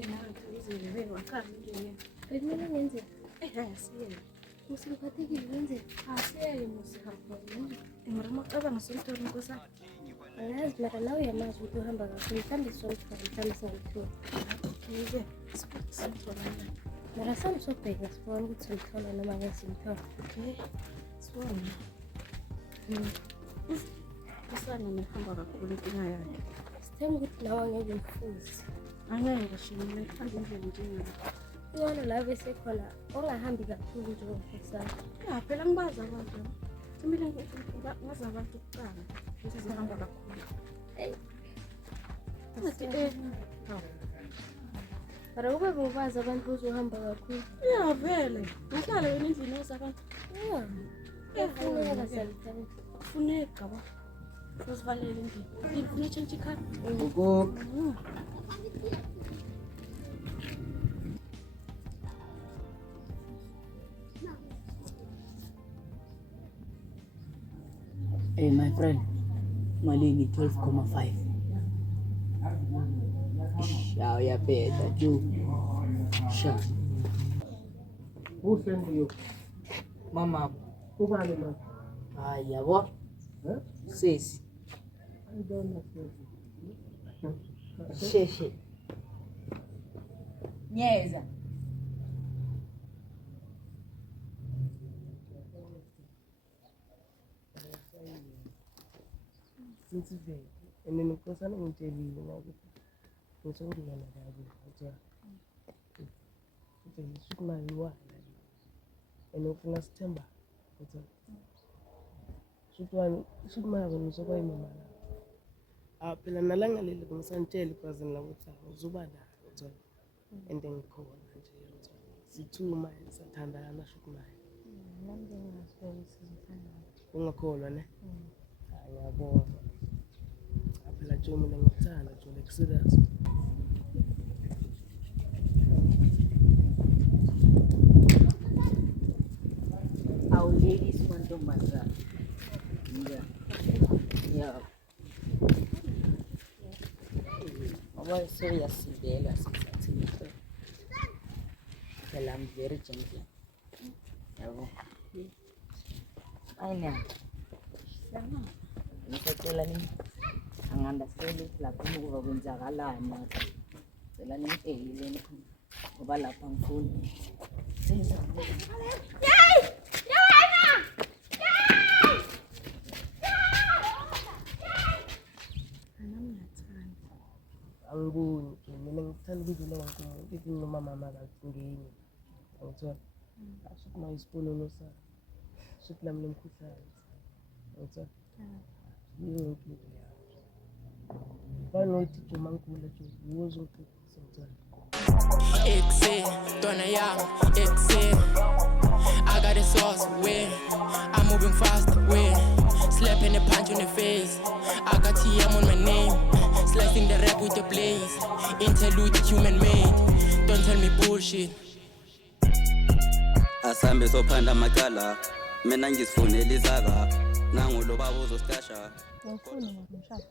nathi izini wena wakhamba nje. Bekumele ngenze. Asiye. Musiphathekile ngenze. Asiye musihamba nje. Mara maqabanga somtholo nkosana. Angazi mara nawe uyamazi ukuthi uhamba kakhulu. Mhlawumbe somtholo mhlawumbe singayithola. Okay-ke simthola nje. Mara sami sobheka sibona ukuthi simthola noma ngeke simthola. Okay. Sibona. Usana nihamba kakhulu inkinga yakhe. Sithemba ukuthi nawe angeke umfuze. Angeke shimile hamba indlela njengalo. Uyona la bese khona ongahambi kakhulu njengomfosana. Ya phela ngibaza abantu. Kumele ngazi abantu kuqala. Bese zihamba kakhulu. Mara kube ngobazi abantu bozohamba kakhulu. Ya vele. Ngihlala wena endlini osabantu. Kufuneka salithanda. Kufuneka ba. Uzivalele endlini. Ngifuna change ikhaya. Gogo. Hey my friend, malini 12,5. Shaw ya peta tu. Sha. Who sent you? Mama, Who got it? haya bo. Huh? Sisi. I don't know. Sheshe. Nyeza. Since then, and then of course I don't tell you now. It's only one of them. It's shoot my wife. And of last September. Shoot my when so by mama. Phela nalanga leli ngisantshela iphazini la ukuthi uzuba la and then khona nje sithuma sathandana shoot my Nami ngingasibona sizithanda. ungakholwa ne ngiyabona phela nje mina ngikuthanda nje like serious. Our ladies want to massage. Yeah. Mama serious sibela sisathi. Phela I'm very gentle. Yabo. Ayina. Sana. Ngicela nini? Angandastand lapho ukuba kwenzakalani manje. Cela ningitshele ngoba lapha ngifuni. Senza. Angiboni nje mina ngithanda ukudlula wonke umuntu ithi noma mama akangeni angithola ashuthi uma isiponono sa shuthi lami lemkhuhlane angithola yonke into yayo banothi nje uma ngigula nje yiwozo ngikuthi angithola Exit, dona young, exit. I got the sauce, win. I'm moving fast, win. Slapping the punch on the face. I got TM on my name. Slicing the rap with the blaze. Interlude human made. Don't tell me bullshit. Asambe sophanda amacala mina ngisifunela izaka nanguloba uzostasha Ngifuna ngomshado.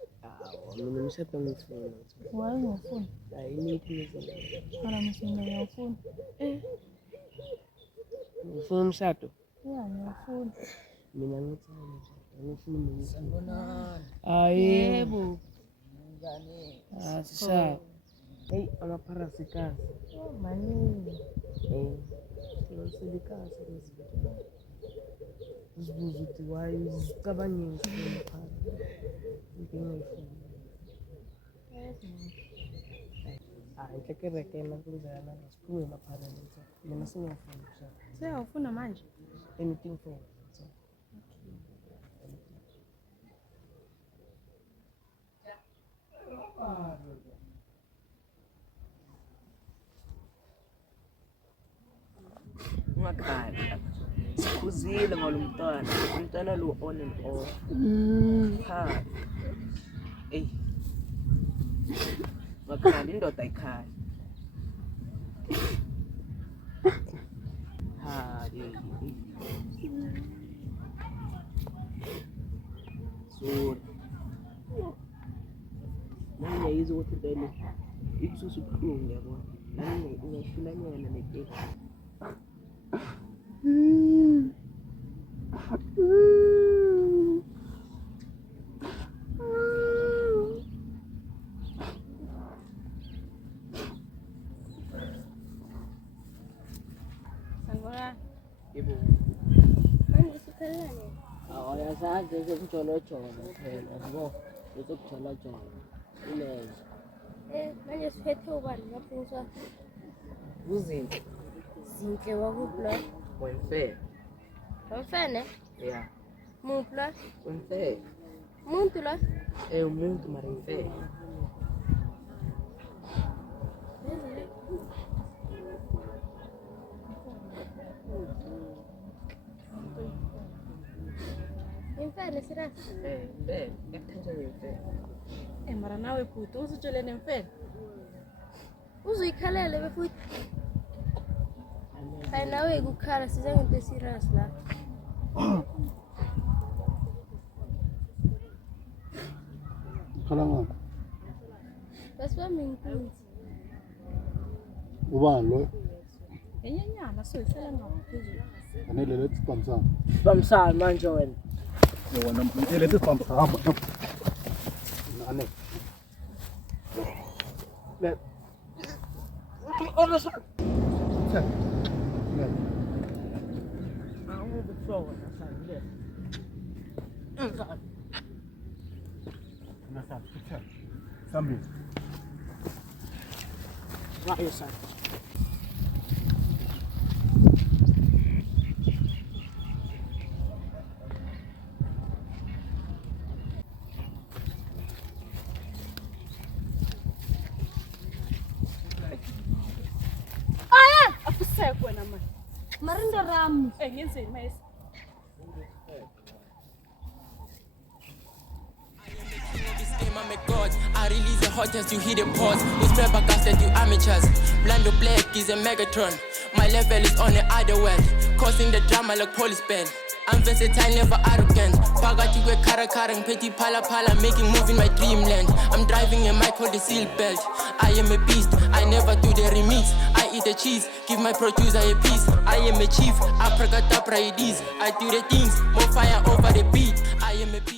mina umshado ngifuna Waye ngifuna. ayinithi nizela Mara msina ngiyafuna. ngifuna umshado Yeah, ngiyafuna. mina ngithanda nje ngifuna mina Sanibonani. ayebo Ngane. sisha hey amaparasikazi Maningi. Silikazi uzibuza ukuthi why uzicabangile phakathi ngingayifuni inhlekerekena kunjani ngasiphume maphana letho mina singafuni umshado Siyawufuna manje. anything for Ungakhala. Sikhuzile ngalo mntwana. Umntwana lo on and off. Ha. Ey. Wakhanda indoda ayikhali. Ha, so nangiyayizwa ukuthi vele ikususa ubuhlungu yabona. nami ngiyahlulanyana neteksi. Sanibonani. Yebo. Manje sikhalane. Awuyazazi ezokujolojolo phela yabo, ezokujolojolo ilezo. Manje siphethe ubani ngaphiniswa Uzinhle. zinhle wakuphi lo? Wemfe. Umfene? Yeah. Muphi lo? Wemfe. Umuntu lo? Umuntu mara mfe. Imfene serious? Mfe. Ngiyakuthatha ngemfe. Mara nawe bhuti uzitshele nemfene. Uzuyikhalele befuthi. Hayi nawe ukukhala size ngento serious la. Khala ngaphi? Basiwami inkunzi. Ubani lo? Enyenyana soyihlala ngaphezulu. Anele lethi sibambisana. Bamsana manje wena. Wena mfundile lethi sibambisana. Ane. Le. Onosa. Awubuhlobo nasangile. Nasa. Sambi. Wayo sana. Akusekho wena manje. Marindo ram. Ngenzeni mayesi? I'm a god. I release the hottest, you hear the pause. Those paper casted, you amateurs. Blando Black is a Megatron. My level is on the other world. Causing the drama like police band. I'm versatile, never arrogant. Pagati we kara petty pala making move in my dreamland. I'm driving a mic called the seal belt. I am a beast, I never do the remix. I eat the cheese, give my producer a piece. I am a chief, abracadabra it is. I do the things, more fire over the beat. I am a beast.